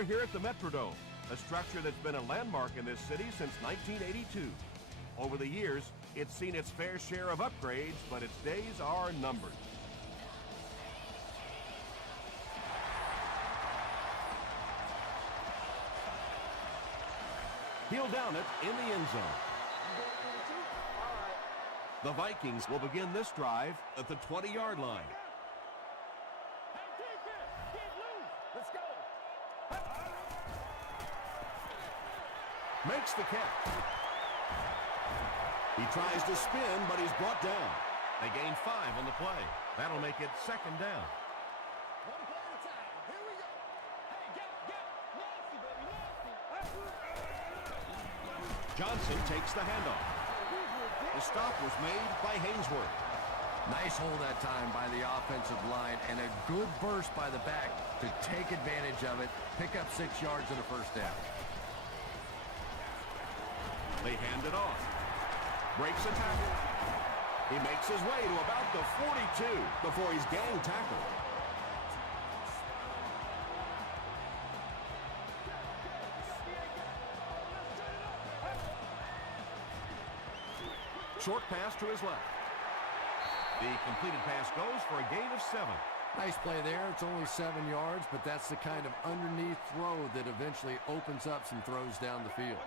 We're here at the Metrodome, a structure that's been a landmark in this city since 1982. Over the years, it's seen its fair share of upgrades, but its days are numbered. He'll down it in the end zone. The Vikings will begin this drive at the 20-yard line. Let's go. Makes the catch. He tries to spin, but he's brought down. They gain 5 on the play. That'll make it second down. One play at a time. Here we go. Hey, get. Nasty, baby, nasty. Johnson takes the handoff. The stop was made by Hainsworth. Nice hold that time by the offensive line and a good burst by the back to take advantage of it, pick up 6 yards and a first down. They hand it off. Breaks a tackle. He makes his way to about the 42 before he's gang tackled. Short pass to his left. The completed pass goes for a gain of 7. Nice play there. It's only 7 yards, but that's the kind of underneath throw that eventually opens up some throws down the field.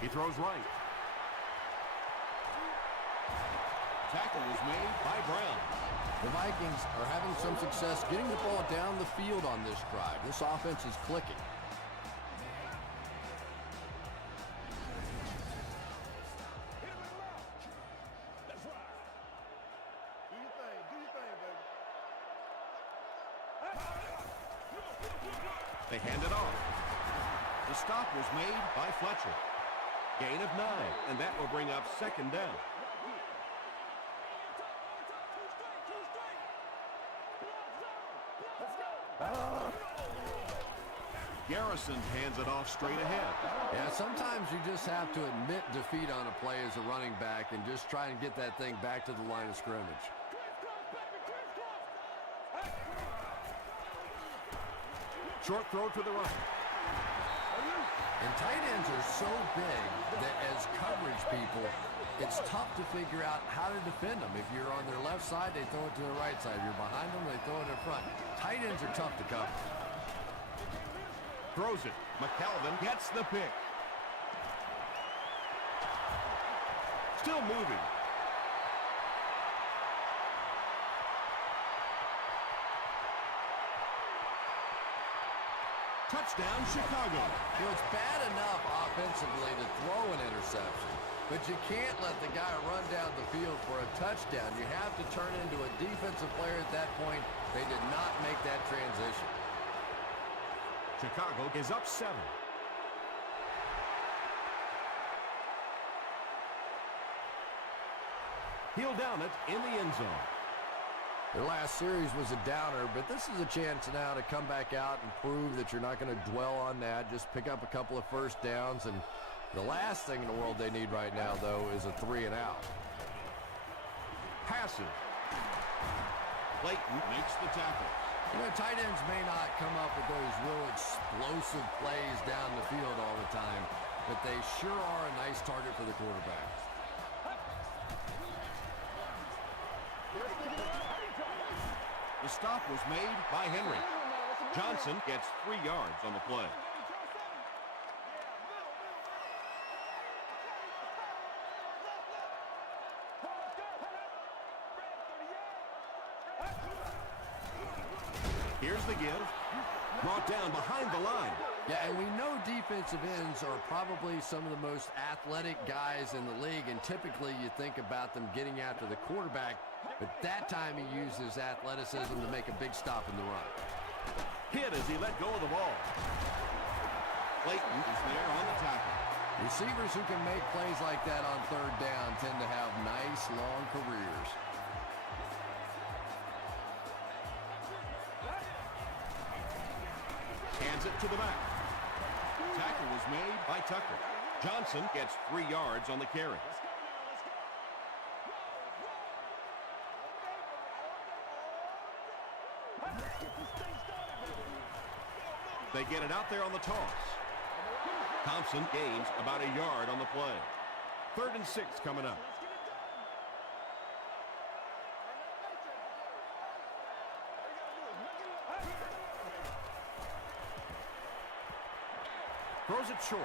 He throws right. Tackle was made by Brown. The Vikings are having some success getting the ball down the field on this drive. This offense is clicking. They hand it off. The stop was made by Fletcher. Gain of 9, and that will bring up second down. Garrison hands it off straight ahead. Yeah, sometimes you just have to admit defeat on a play as a running back and just try and get that thing back to the line of scrimmage. Short throw to the right. And tight ends are so big that as coverage people, it's tough to figure out how to defend them. If you're on their left side, they throw it to the right side. If you're behind them, they throw it in front. Tight ends are tough to cover. Throws it. McKelvin gets the pick. Still moving. Touchdown, Chicago. You know, it's bad enough offensively to throw an interception, but you can't let the guy run down the field for a touchdown. You have to turn into a defensive player at that point. They did not make that transition. Chicago is up 7. He'll down it in the end zone. Their last series was a downer, but this is a chance now to come back out and prove that you're not going to dwell on that. Just pick up a couple of first downs, and the last thing in the world they need right now, though, is a 3-and-out. Passes. Clayton makes the tackle. You know, tight ends may not come up with those real explosive plays down the field all the time, but they sure are a nice target for the quarterback. The stop was made by Henry. Johnson gets 3 yards on the play. Here's the give. Brought down behind the line. Yeah, and we know defensive ends are probably some of the most athletic guys in the league, and typically you think about them getting after the quarterback, but that time he used his athleticism to make a big stop in the run. Hit as he let go of the ball. Clayton is there on the tackle. Receivers who can make plays like that on third down tend to have nice, long careers. Hands it to the back. Tackle was made by Tucker. Johnson gets 3 yards on the carry. They get it out there on the toss. Thompson gains about a yard on the play. 3rd and 6 coming up. Throws it short.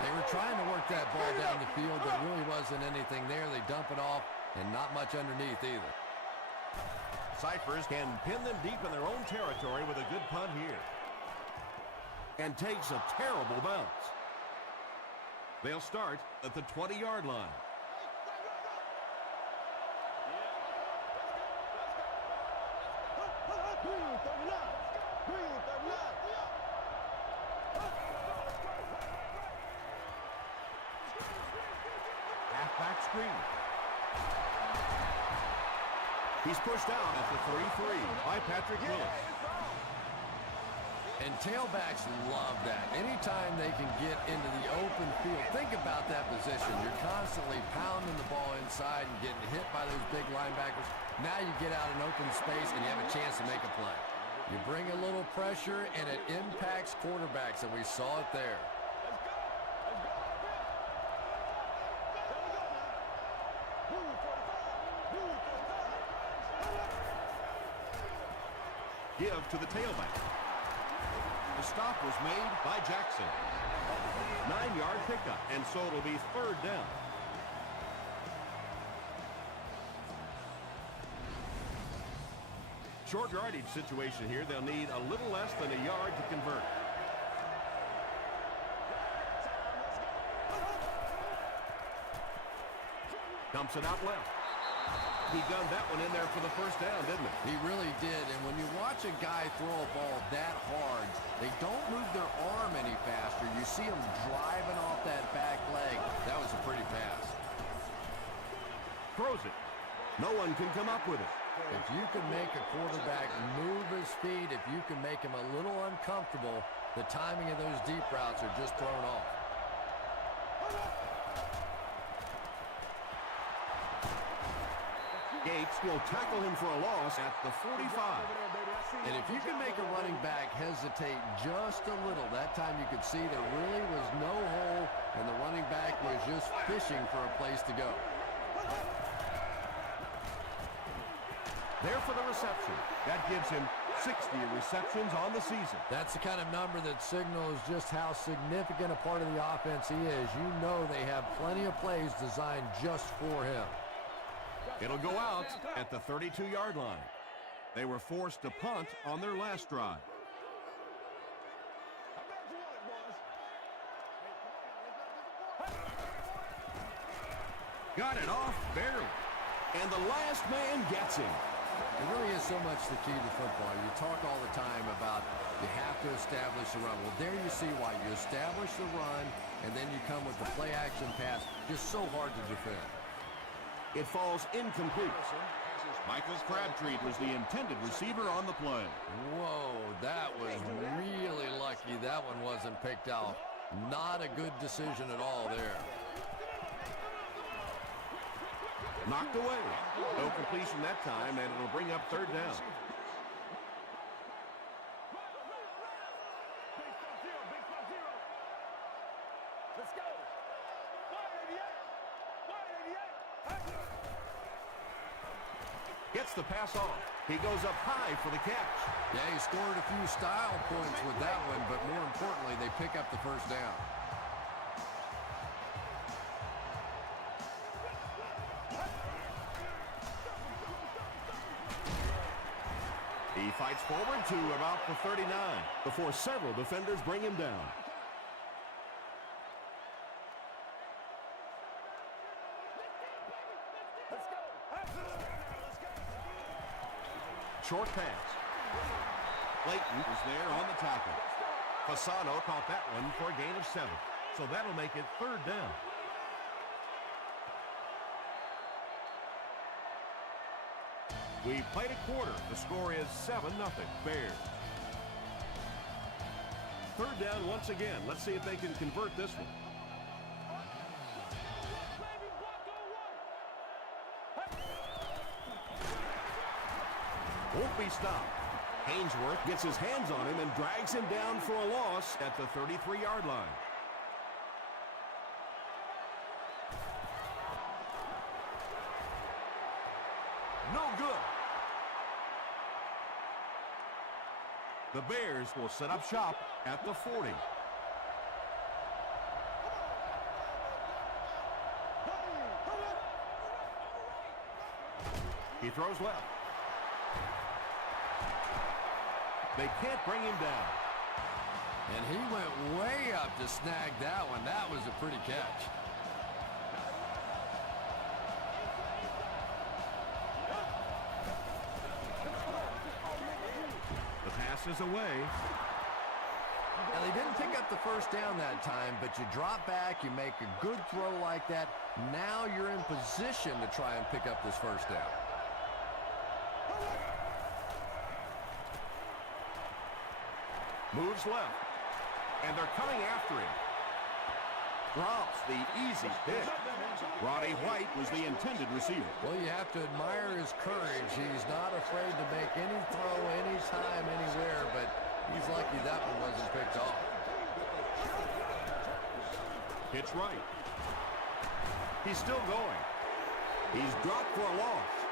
They were trying to work that ball down the field. There really wasn't anything there. They dump it off, and not much underneath either. Cyphers can pin them deep in their own territory with a good punt here. And takes a terrible bounce. They'll start at the 20-yard line. Halfback screen. He's pushed out at the 33 by Patrick Willis. And tailbacks love that. Anytime they can get into the open field, think about that position. You're constantly pounding the ball inside and getting hit by those big linebackers. Now you get out in open space and you have a chance to make a play. You bring a little pressure and it impacts quarterbacks, and we saw it there. Give to the tailback. The stop was made by Jackson. 9-yard pickup, and so it'll be 3rd down. Short yardage situation here. They'll need a little less than a yard to convert. Dumps it out left. He gunned that one in there for the 1st down, didn't he? He really did. And when you watch a guy throw a ball that hard, they don't move their arm any faster. You see them driving off that back leg. That was a pretty pass. Throws it. No one can come up with it. If you can make a quarterback move his feet, if you can make him a little uncomfortable, the timing of those deep routes are just thrown off. Gates will tackle him for a loss at the 45. And if you can make a running back hesitate just a little, that time you could see there really was no hole, and the running back was just fishing for a place to go. There for the reception. That gives him 60 receptions on the season. That's the kind of number that signals just how significant a part of the offense he is. You know they have plenty of plays designed just for him. It'll go out at the 32-yard line. They were forced to punt on their last drive. Got it off barely. And the last man gets him. It really is so much the key to football. You talk all the time about you have to establish the run. Well, there you see why. You establish the run, and then you come with the play-action pass. Just so hard to defend. It falls incomplete. Michael Crabtree was the intended receiver on the play. Whoa, that was really lucky that one wasn't picked out. Not a good decision at all there. Knocked away. No completion that time, and it'll bring up 3rd down. Let's go. Gets the pass off. He goes up high for the catch. Yeah, he scored a few style points with that one, but more importantly, they pick up the 1st down. He fights forward to about the 39 before several defenders bring him down. Short pass. Clayton is there on the tackle. Fasano caught that one for a gain of 7. So that'll make it 3rd down. We played a quarter. The score is 7-0 Bears. 3rd down once again. Let's see if they can convert this one. won't be stopped. Hainsworth gets his hands on him and drags him down for a loss at the 33-yard line. No good. The Bears will set up shop at the 40. He throws left. They can't bring him down. And he went way up to snag that one. That was a pretty catch. The pass is away. Now, they didn't pick up the first down that time, but you drop back, you make a good throw like that. Now you're in position to try and pick up this first down. Moves left. And they're coming after him. Drops the easy pick. Roddy White was the intended receiver. Well, you have to admire his courage. He's not afraid to make any throw, anytime, anywhere, but he's lucky that one wasn't picked off. Pitch right. He's still going. He's dropped for a loss.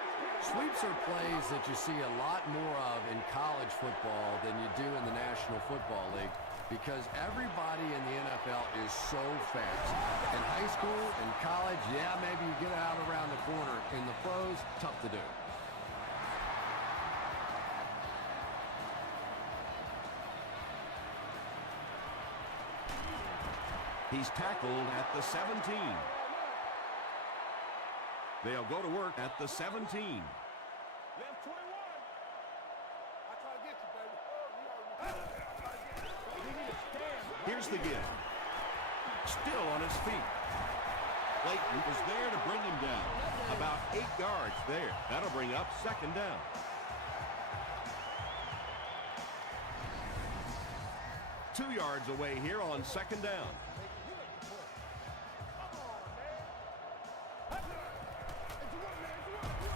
Sweeps are plays that you see a lot more of in college football than you do in the National Football League because everybody in the NFL is so fast. In high school, in college, yeah, maybe you get out around the corner. In the pros, tough to do. He's tackled at the 17. They'll go to work at the 17. Left 21. I try to get you, baby. Here's the give. Still on his feet. Clayton was there to bring him down. About 8 yards there. That'll bring up second down. Two yards away here on second down.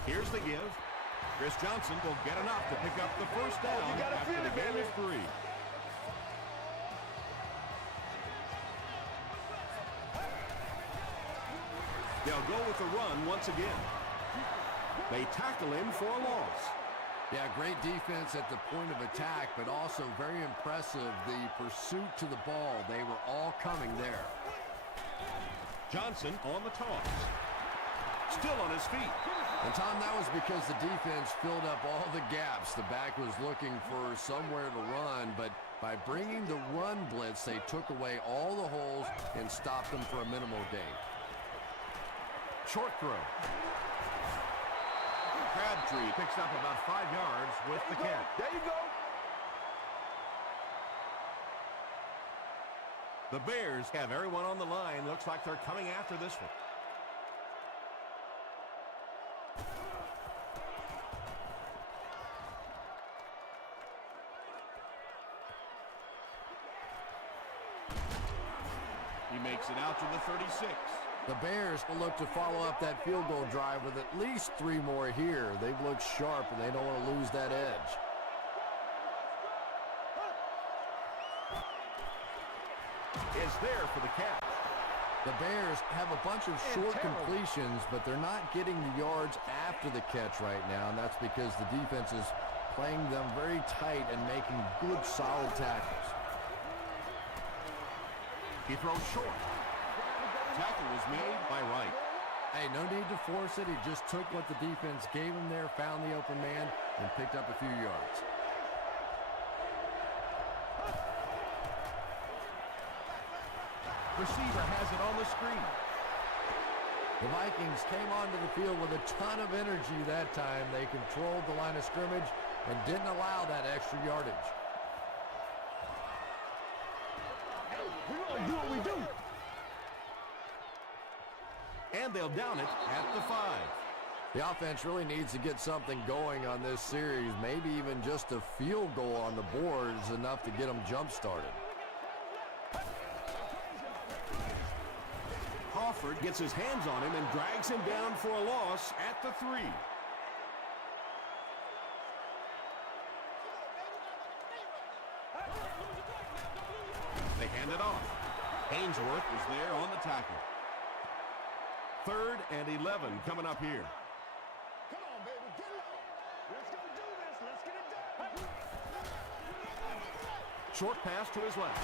Here's the give. Chris Johnson will get enough to pick up the first down after the gain of 3. They'll go with the run once again. They tackle him for a loss. Yeah, great defense at the point of attack, but also very impressive the pursuit to the ball. They were all coming there. Johnson on the toss. Still on his feet. And, Tom, that was because the defense filled up all the gaps. The back was looking for somewhere to run, but by bringing the run blitz, they took away all the holes and stopped them for a minimal gain. Short throw. Crabtree picks up about 5 yards with the catch. There you go. The Bears have everyone on the line. Looks like they're coming after this one. He makes it out to the 36. The Bears will look to follow up that field goal drive with at least 3 more here. They've looked sharp, and they don't want to lose that edge. Is there for the catch. The Bears have a bunch of short completions, but they're not getting the yards after the catch right now, and that's because the defense is playing them very tight and making good, solid tackles. He throws short. Tackle was made by Wright. Hey, no need to force it. He just took what the defense gave him there, found the open man, and picked up a few yards. Receiver has it on the screen. The Vikings came onto the field with a ton of energy that time. They controlled the line of scrimmage and didn't allow that extra yardage. We're going to do what we do. And they'll down it at the 5. The offense really needs to get something going on this series. Maybe even just a field goal on the board is enough to get them jump-started. Crawford gets his hands on him and drags him down for a loss at the 3. Hand it off. Ainsworth was there on the tackle. 3rd and 11 coming up here. Come on, baby, get low. Let's go do this. Let's get it done. Short pass to his left.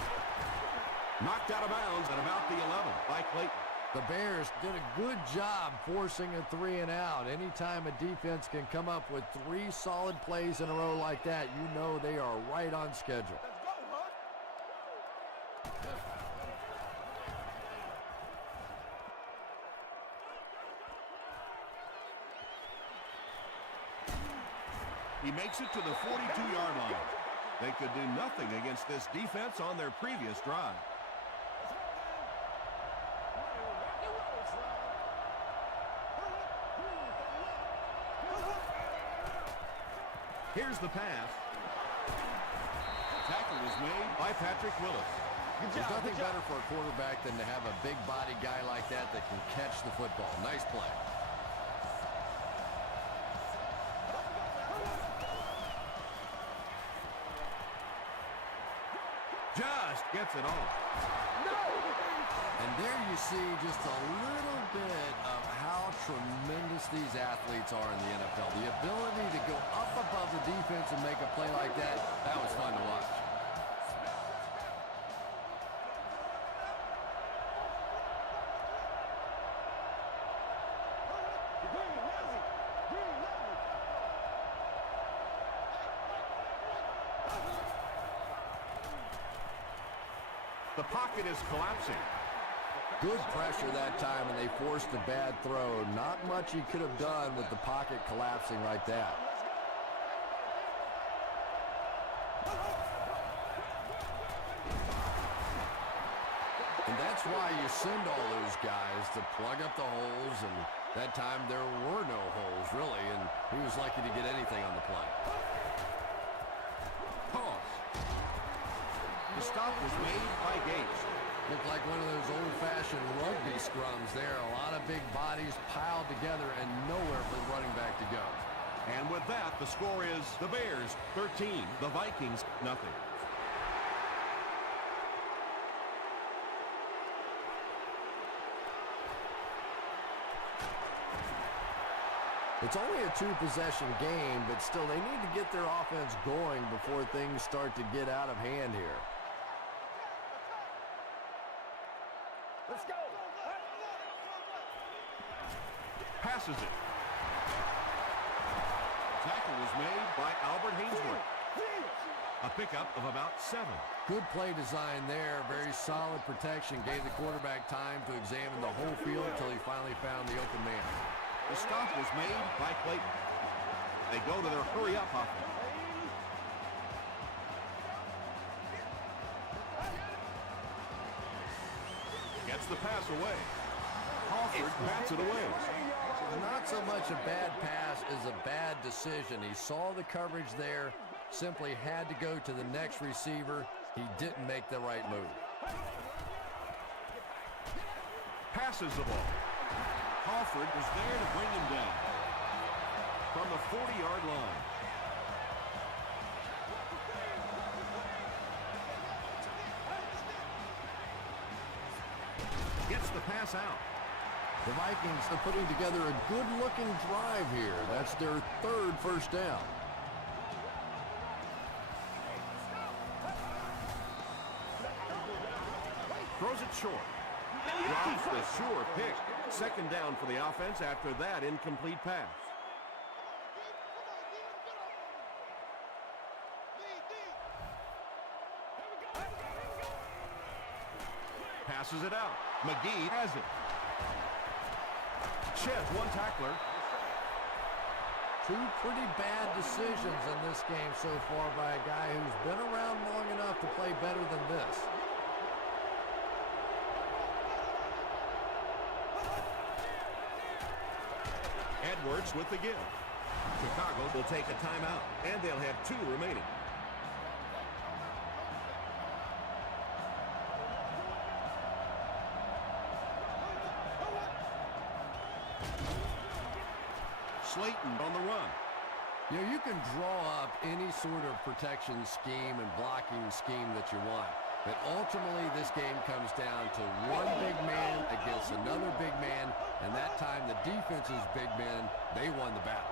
Knocked out of bounds at about the 11 by Clayton. The Bears did a good job forcing a 3 and out. Anytime a defense can come up with 3 solid plays in a row like that, you know they are right on schedule. He makes it to the 42-yard line. They could do nothing against this defense on their previous drive. Here's the pass. Tackle was made by Patrick Willis. There's nothing better for a quarterback than to have a big body guy like that that can catch the football. Nice play. Just gets it off. And there you see just a little bit of how tremendous these athletes are in the NFL. The ability to go up above the defense and make a play like that, that was fun to watch. The pocket is collapsing. Good pressure that time, and they forced a bad throw. Not much he could have done with the pocket collapsing like that. And that's why you send all those guys to plug up the holes, and that time there were no holes, really, and he was lucky to get anything on the play. Toss. The stop was made by Gates. Looked like one of those old-fashioned rugby scrums there. A lot of big bodies piled together and nowhere for the running back to go. And with that, the score is the Bears 13, the Vikings nothing. It's only a 2-possession game, but still they need to get their offense going before things start to get out of hand here. Let's go. Passes it. Tackle was made by Albert Hainsworth. A pickup of about 7. Good play design there. Very solid protection. Gave the quarterback time to examine the whole field until he finally found the open man. The stop was made by Clayton. They go to their hurry-up offense. Gets the pass away. Crawford bats it away. Not so much a bad pass as a bad decision. He saw the coverage there, simply had to go to the next receiver. He didn't make the right move. Passes the ball. Crawford was there to bring him down from the 40-yard line. Gets the pass out. The Vikings are putting together a good-looking drive here. That's their 3rd first down. Throws it short. Drops the sure pick. 2nd down for the offense after that incomplete pass. Passes it out. McGee has it. Sheds one tackler. 2 pretty bad decisions in this game so far by a guy who's been around long enough to play better than this. Edwards with the give. Chicago will take a timeout, and they'll have 2 remaining. Slayton on the run. You know, you can draw up any sort of protection scheme and blocking scheme that you want. But ultimately, this game comes down to one big man against another big man, and that time the defense's big men, they won the battle.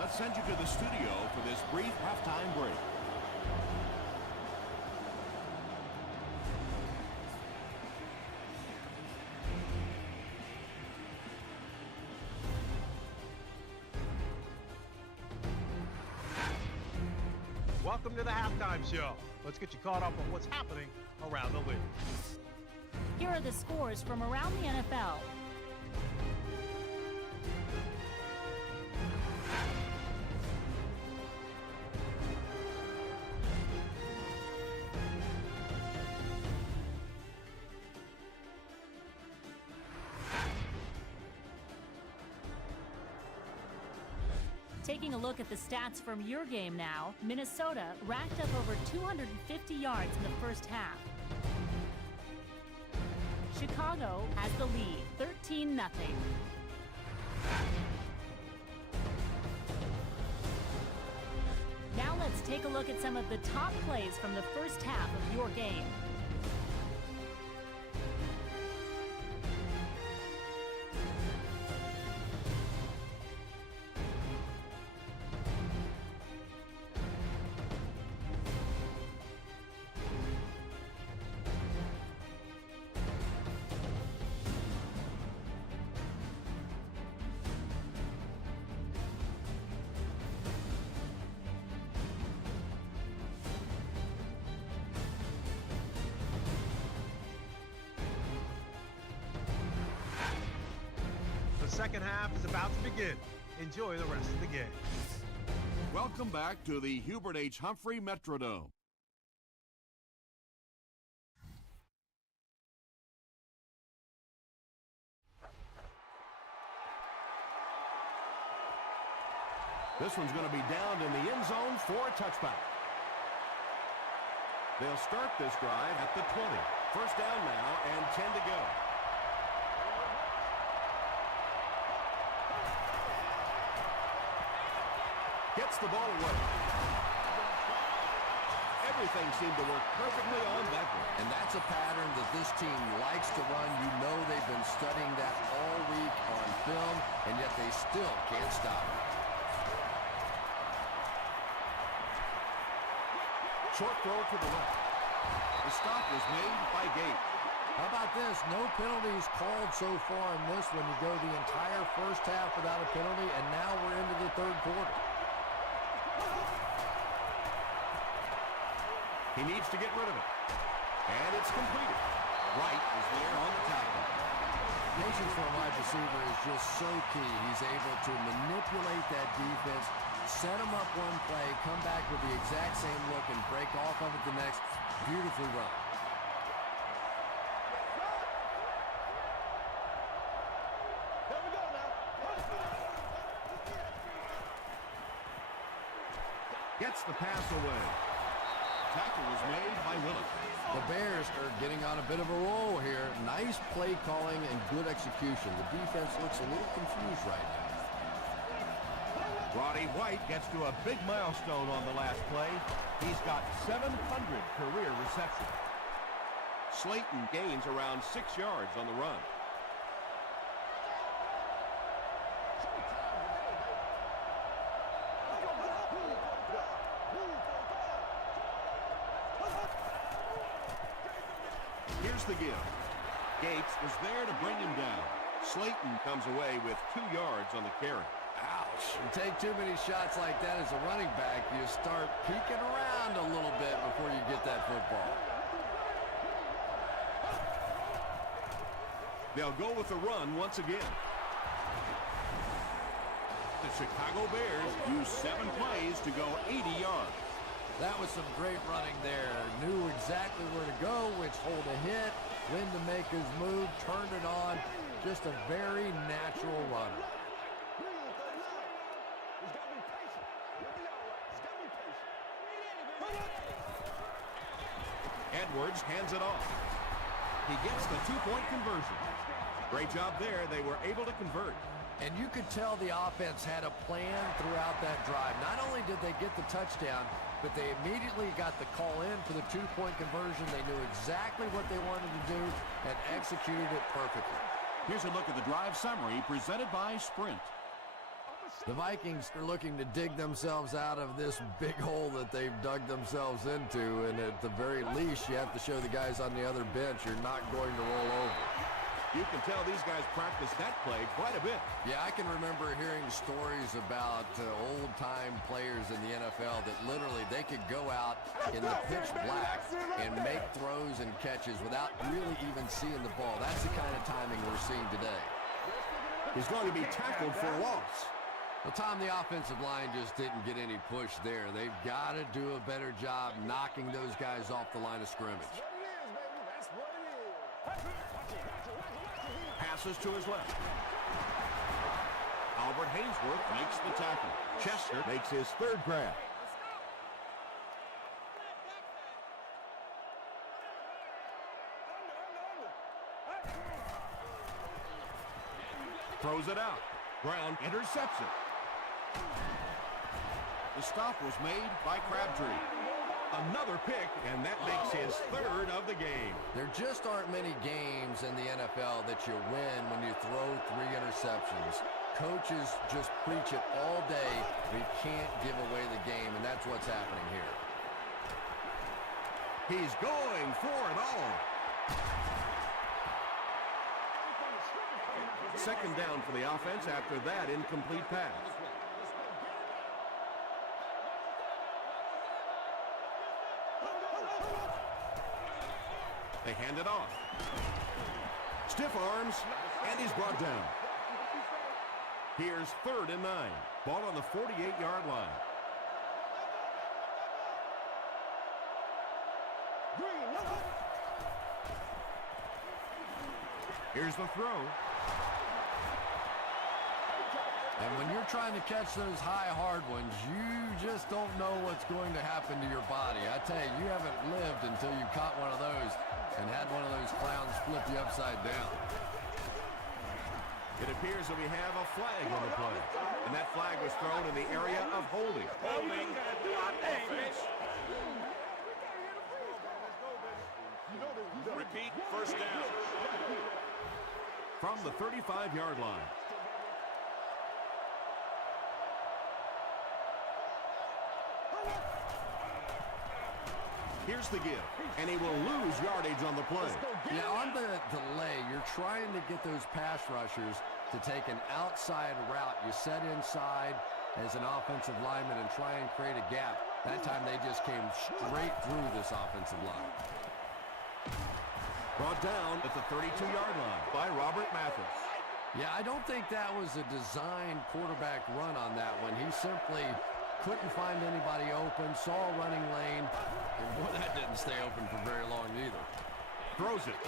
Let's send you to the studio for this brief halftime break. Welcome to the halftime show. Let's get you caught up on what's happening around the league. Here are the scores from around the NFL. Taking a look at the stats from your game now, Minnesota racked up over 250 yards in the first half. Chicago has the lead, 13-0. Now let's take a look at some of the top plays from the first half of your game. The second half is about to begin. Enjoy the rest of the game. Welcome back to the Hubert H. Humphrey Metrodome. This one's going to be down in the end zone for a touchback. They'll start this drive at the 20. First down now and 10 to go. Gets the ball away. Everything seemed to work perfectly on that one. And that's a pattern that this team likes to run. You know they've been studying that all week on film, and yet they still can't stop it. Short throw to the left. The stop was made by Gate. How about this? No penalties called so far in this one. You go the entire first half without a penalty, and now we're into the third quarter. He needs to get rid of it. And it's completed. Wright is there on the tackle. Patience for a wide receiver is just so key. He's able to manipulate that defense, set him up one play, come back with the exact same look, and break off of it the next. Beautifully run. Gets the pass away. Tackle was made by Willis. The Bears are getting on a bit of a roll here. Nice play calling and good execution. The defense looks a little confused right now. Roddy White gets to a big milestone on the last play. He's got 700 career receptions. Slayton gains around 6 yards on the run. Here's the give. Gates was there to bring him down. Slayton comes away with 2 yards on the carry. Ouch. You take too many shots like that as a running back, you start peeking around a little bit before you get that football. They'll go with the run once again. The Chicago Bears use 7 plays to go 80 yards. That was some great running there. Knew exactly where to go, which hold a hit, when to make his move, turned it on. Just a very natural runner. Edwards hands it off. He gets the two-point conversion. Great job there. They were able to convert. And you could tell the offense had a plan throughout that drive. Not only did they get the touchdown, but they immediately got the call in for the two-point conversion. They knew exactly what they wanted to do and executed it perfectly. Here's a look at the drive summary presented by Sprint. The Vikings are looking to dig themselves out of this big hole that they've dug themselves into, and at the very least, you have to show the guys on the other bench you're not going to roll over. You can tell these guys practice that play quite a bit. Yeah, I can remember hearing stories about old-time players in the NFL that literally they could go out in the pitch black and make throws and catches without really even seeing the ball. That's the kind of timing we're seeing today. He's going to be tackled for a loss. Well, Tom, the offensive line just didn't get any push there. They've got to do a better job knocking those guys off the line of scrimmage. Passes to his left. Albert Hainsworth makes the tackle. Chester makes his third grab. Throws it out. Brown intercepts it. The stop was made by Crabtree. Another pick, and that makes his third of the game. There just aren't many games in the NFL that you win when you throw 3 interceptions. Coaches just preach it all day. We can't give away the game, and that's what's happening here. He's going for it all. Second down for the offense after that incomplete pass. They hand it off. Stiff arms, and he's brought down. Here's 3rd and 9. Ball on the 48-yard line. Here's the throw. And when you're trying to catch those high, hard ones, you just don't know what's going to happen to your body. I tell you, you haven't lived until you caught one of those and had one of those clowns flip you upside down. It appears that we have a flag on the play. And that flag was thrown in the area of holding. Holding. Repeat, first down. From the 35-yard line. Here's the give, and he will lose yardage on the play. Yeah, on the delay, you're trying to get those pass rushers to take an outside route. You set inside as an offensive lineman and try and create a gap. That time they just came straight through this offensive line. Brought down at the 32-yard line by Robert Mathis. Yeah, I don't think that was a designed quarterback run on that one. He simply couldn't find anybody open, saw a running lane, and boy, that didn't stay open for very long either. Throws it.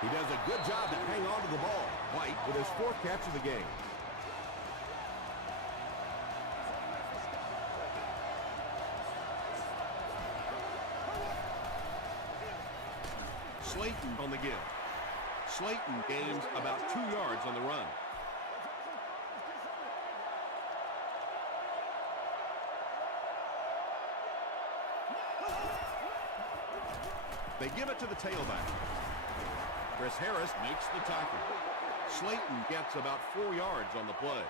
He does a good job to hang on to the ball. White with his 4th catch of the game. Slayton on the give. Slayton gains about 2 yards on the run. They give it to the tailback. Chris Harris makes the tackle. Slayton gets about 4 yards on the play.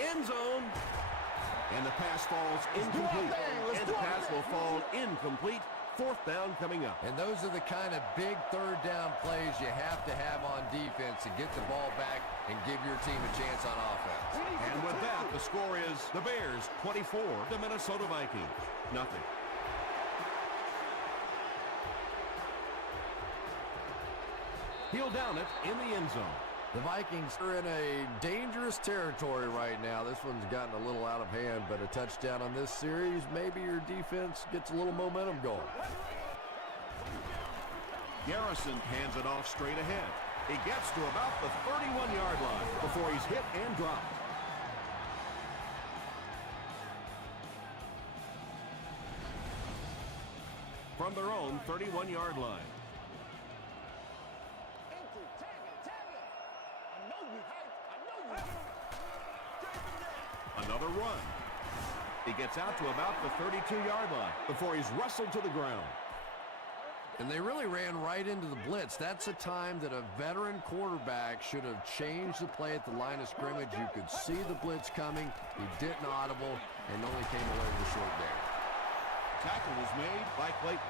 End zone. And the pass falls incomplete. And the pass will fall incomplete. 4th down coming up. And those are the kind of big 3rd down plays you have to have on defense to get the ball back and give your team a chance on offense. And with that, the score is the Bears 24, the Minnesota Vikings nothing. He'll down it in the end zone. The Vikings are in a dangerous territory right now. This one's gotten a little out of hand, but a touchdown on this series, maybe your defense gets a little momentum going. Garrison hands it off straight ahead. He gets to about the 31-yard line before he's hit and dropped. From their own 31-yard line. Another run. He gets out to about the 32-yard line before he's wrestled to the ground. And they really ran right into the blitz. That's a time that a veteran quarterback should have changed the play at the line of scrimmage. You could see the blitz coming. He didn't audible and only came away with a short gain. Tackle was made by Clayton.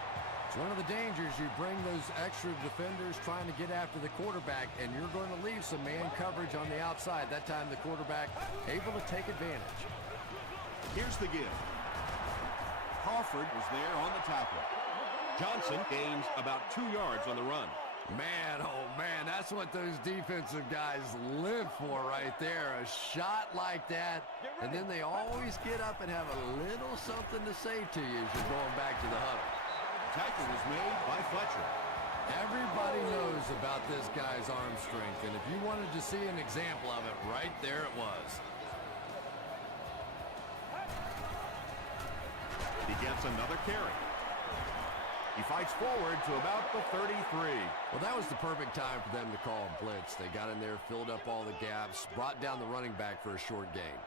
It's one of the dangers. You bring those extra defenders trying to get after the quarterback, and you're going to leave some man coverage on the outside. That time the quarterback able to take advantage. Here's the give. Crawford was there on the tackle. Johnson gains about 2 yards on the run. Man, oh man, that's what those defensive guys live for right there. A shot like that, and then they always get up and have a little something to say to you as you're going back to the huddle. Tackle was made by Fletcher. Everybody knows about this guy's arm strength, and if you wanted to see an example of it, right there it was. He gets another carry. He fights forward to about the 33. Well, that was the perfect time for them to call a blitz. They got in there, filled up all the gaps, brought down the running back for a short gain.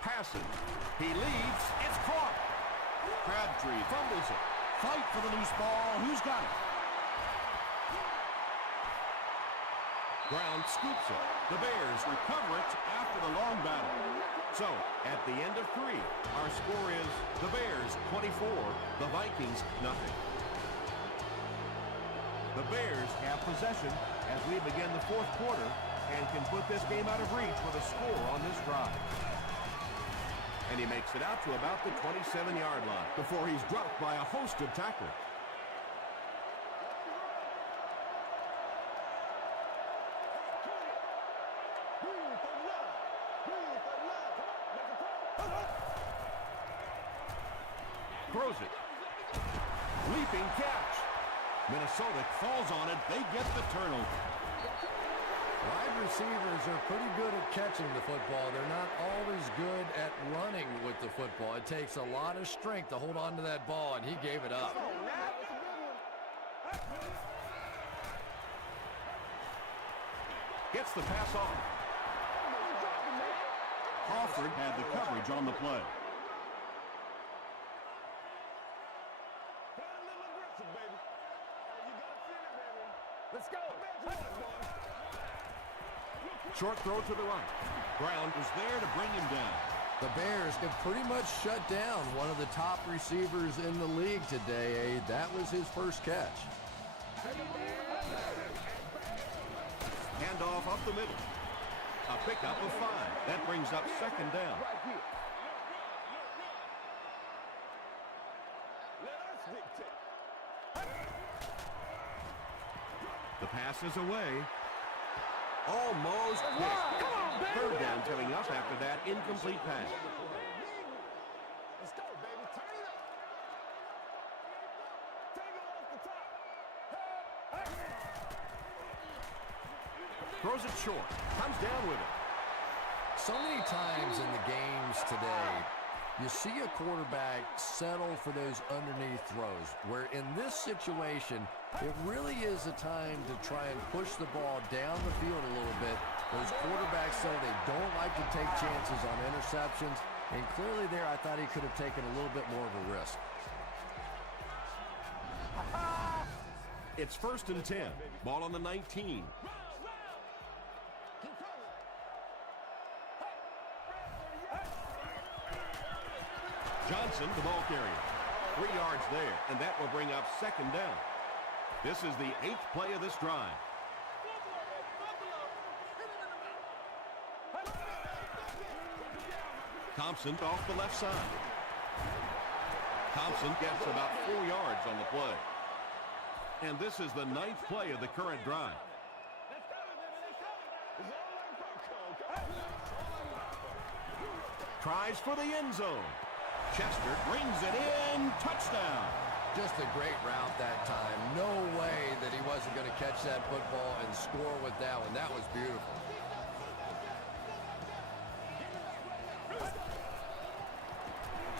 Passing. He leads. It's caught. Crabtree fumbles it. Fight for the loose ball. Who's got it? Brown scoops it. The Bears recover it after the long battle. So, at the end of 3, our score is the Bears 24, the Vikings nothing. The Bears have possession as we begin the 4th quarter and can put this game out of reach with a score on this drive. And he makes it out to about the 27-yard line before he's dropped by a host of tacklers. Throws it. Leaping catch. Minnesota falls on it. They get the turnover. Wide receivers are pretty good at catching the football. They're not always good at running with the football. It takes a lot of strength to hold on to that ball, and he gave it up. Gets the pass off. Crawford had the coverage on the play. Let's go. Short throw to the right. Brown was there to bring him down. The Bears have pretty much shut down one of the top receivers in the league today. That was his first catch. Handoff up the middle. A pickup of 5. That brings up 2nd down. The pass is away. Almost picked. 3rd down coming up after that incomplete pass. Let's go, baby. Turn it up. Take it off the top. Throws it short. Comes down with it. So many times in the games today, you see a quarterback settle for those underneath throws, where in this situation, it really is a time to try and push the ball down the field a little bit. Those quarterbacks say they don't like to take chances on interceptions, and clearly there I thought he could have taken a little bit more of a risk. It's 1st and 10. Ball on the 19. Johnson, the ball carrier. 3 yards there, and that will bring up 2nd down. This is the 8th play of this drive. Thompson off the left side. Thompson gets about 4 yards on the play. And this is the 9th play of the current drive. Tries for the end zone. Chester brings it in. Touchdown. Just a great route that time. No way that he wasn't going to catch that football and score with that one. That was beautiful.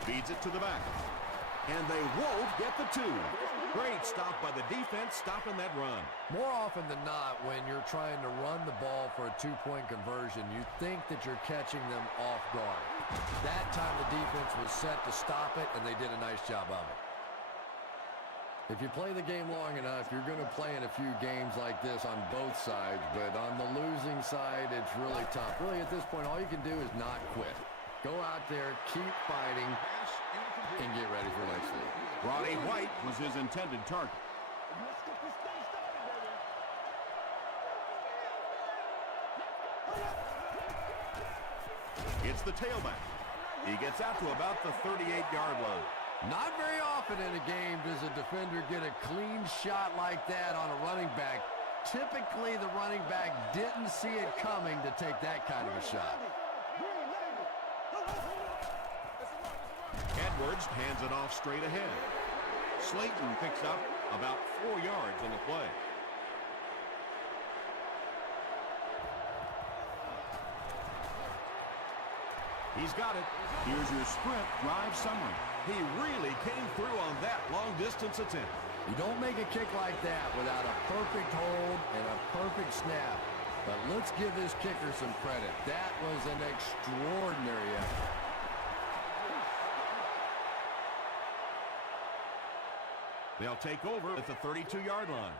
Feeds it to the back. And they won't get the 2. Great stop by the defense, stopping that run. More often than not, when you're trying to run the ball for a 2-point conversion, you think that you're catching them off guard. That time the defense was set to stop it, and they did a nice job of it. If you play the game long enough, you're going to play in a few games like this on both sides, but on the losing side, it's really tough. Really, at this point, all you can do is not quit. Go out there, keep fighting, and get ready for next week. Roddy White was his intended target. Let's get this thing started, baby. It's the tailback. He gets out to about the 38-yard line. Not very often in a game does a defender get a clean shot like that on a running back. Typically, the running back didn't see it coming to take that kind of a shot. Edwards hands it off straight ahead. Slayton picks up about 4 yards on the play. He's got it. Here's your sprint drive summary. He really came through on that long-distance attempt. You don't make a kick like that without a perfect hold and a perfect snap. But let's give this kicker some credit. That was an extraordinary effort. They'll take over at the 32-yard line.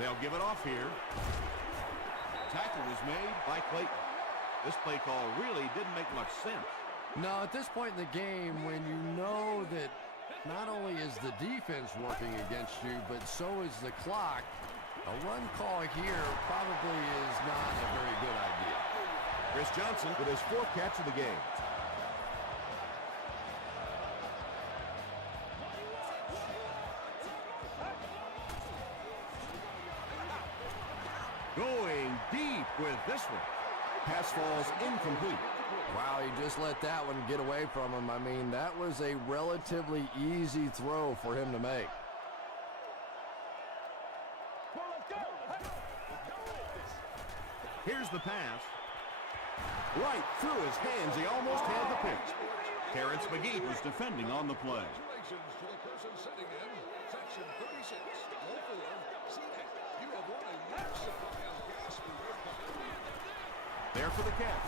They'll give it off here. Tackle was made by Clayton. This play call really didn't make much sense. No, at this point in the game, when you know that not only is the defense working against you, but so is the clock, a run call here probably is not a very good idea. Chris Johnson with his 4th catch of the game. Going deep with this one. Pass falls incomplete. Wow, he just let that one get away from him. I mean, that was a relatively easy throw for him to make. Here's the pass. Right through his hands. He almost had the pick. Terrence McGee Was defending on the play. Congratulations to the person sitting in section 36, row 4, C8. You have won a year's supply of gas for your car. there for the catch.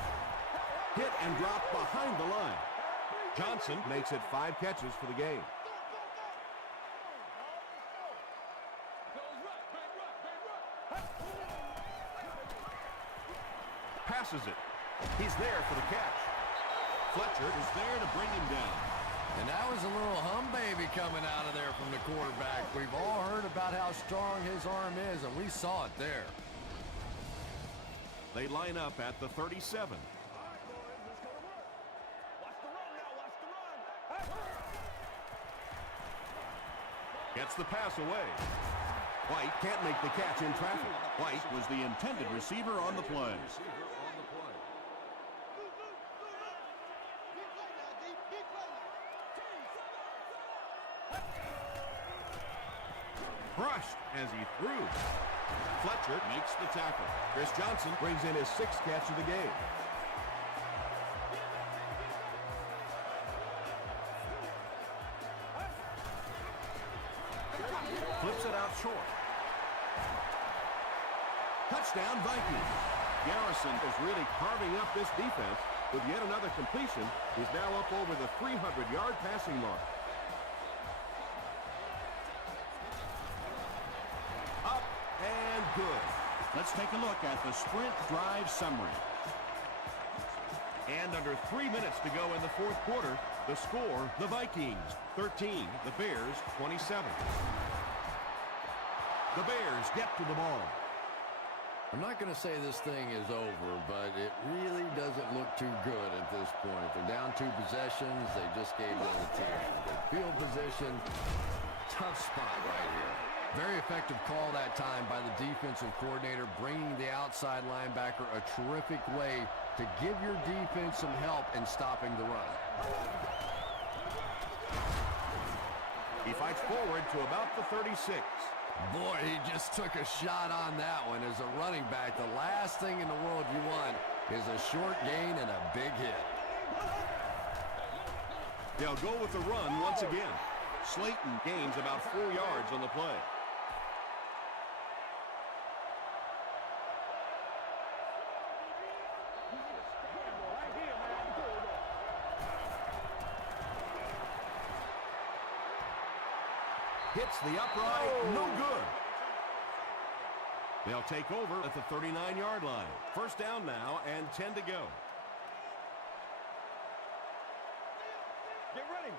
Hit and drop behind the line. Johnson makes it 5 catches for the game. Passes it. He's there for the catch. Fletcher is there to bring him down. And that was a little hum baby coming out of there from the quarterback. We've all heard about how strong his arm is, and we saw it there. They line up at the 37. Gets the pass away. White can't make the catch in traffic. White was the intended receiver on the play. Crushed as he threw. Fletcher makes the tackle. Chris Johnson brings in his 6th catch of the game. Flips it out short. Touchdown, Vikings. Garrison is really carving up this defense with yet another completion. He's now up over the 300-yard passing mark. Up and good. Let's take a look at the sprint drive summary. And under 3 minutes to go in the 4th quarter, the score, the Vikings 13, the Bears 27. The Bears get to the ball. I'm not going to say this thing is over, but it really doesn't look too good at this point. They're down 2 possessions. They just gave them a 10. Good field position. Tough spot right here. Very effective call that time by the defensive coordinator, bringing the outside linebacker a terrific way to give your defense some help in stopping the run. He fights forward to about the 36. Boy, he just took a shot on that one. As a running back, the last thing in the world you want is a short gain and a big hit. They'll go with the run once again. Slayton gains about 4 yards on the play. Hits the upright, no good. They'll take over at the 39-yard line. First down now and 10 to go. Get ready.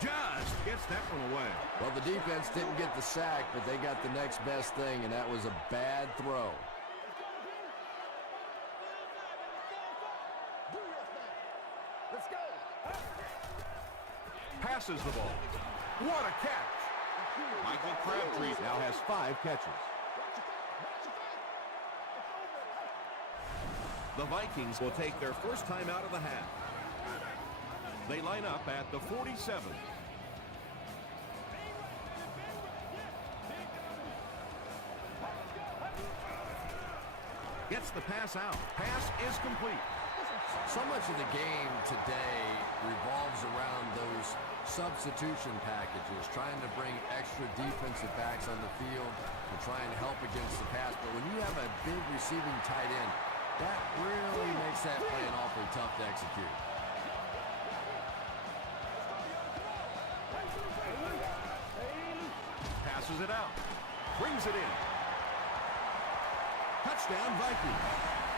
Just gets that one away. Well, the defense didn't get the sack, but they got the next best thing, and that was a bad throw. Do your thing. Let's go. Passes the ball. What a catch. Michael Crabtree now has 5 catches. The Vikings will take their first time out of the half. They line up at the 47. Gets the pass out. Pass is complete. So much of the game today revolves around those substitution packages, trying to bring extra defensive backs on the field to try and help against the pass. But when you have a big receiving tight end, that really makes that play an awfully tough to execute. Passes it out. Brings it in. Touchdown, Vikings.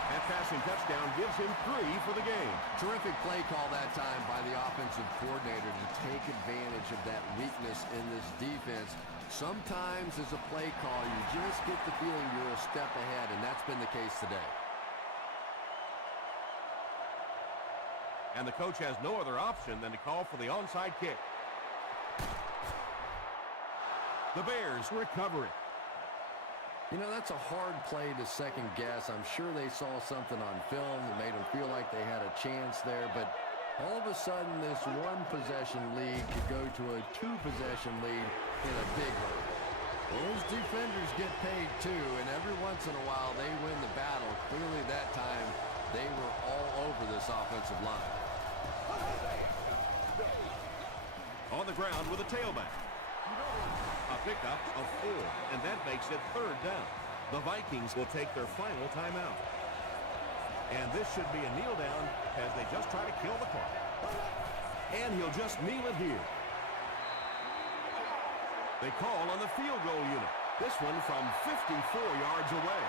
That passing touchdown gives him 3 for the game. Terrific play call that time by the offensive coordinator to take advantage of that weakness in this defense. Sometimes as a play call, you just get the feeling you're a step ahead, and that's been the case today. And the coach has no other option than to call for the onside kick. The Bears recover it. You know, that's a hard play to second guess. I'm sure they saw something on film that made them feel like they had a chance there, but all of a sudden this one possession lead could go to a 2-possession lead in a big hurry. Well, those defenders get paid too, and every once in a while they win the battle. Clearly that time they were all over this offensive line. On the ground with a tailback. A pickup of 4, and that makes it 3rd down. The Vikings will take their final timeout. And this should be a kneel down as they just try to kill the clock. And he'll just kneel it here. They call on the field goal unit. This one from 54 yards away.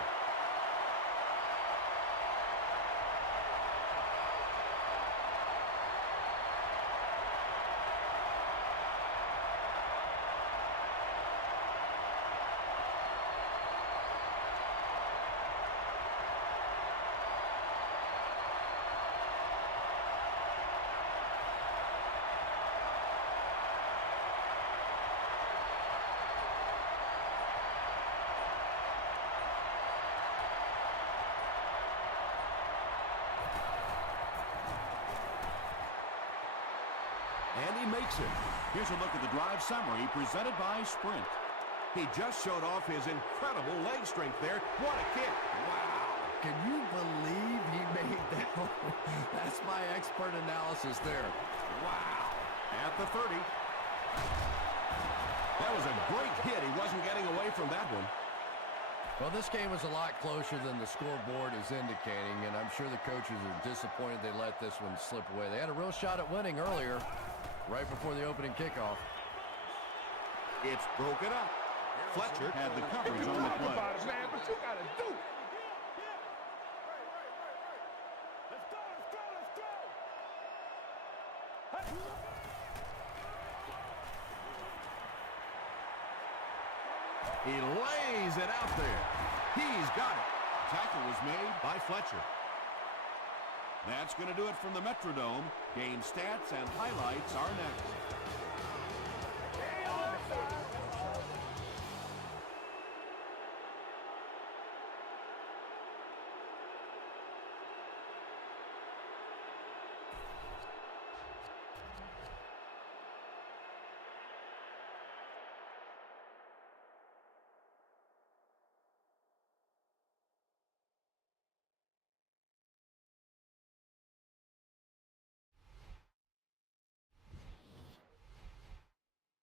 And he makes it. Here's a look at the drive summary presented by Sprint. He just showed off his incredible leg strength there. What a kick. Wow. Can you believe he made that one? That's my expert analysis there. Wow. At the 30. That was a great hit. He wasn't getting away from that one. Well, this game was a lot closer than the scoreboard is indicating, and I'm sure the coaches are disappointed they let this one slip away. They had a real shot at winning earlier, right before the opening kickoff. It's broken up. Fletcher Had the coverage on the play. Man, what you gotta do? Let's go. He lays it out there. He's got it. Tackle was made by Fletcher. That's going to do it from the Metrodome. Game stats and highlights are next.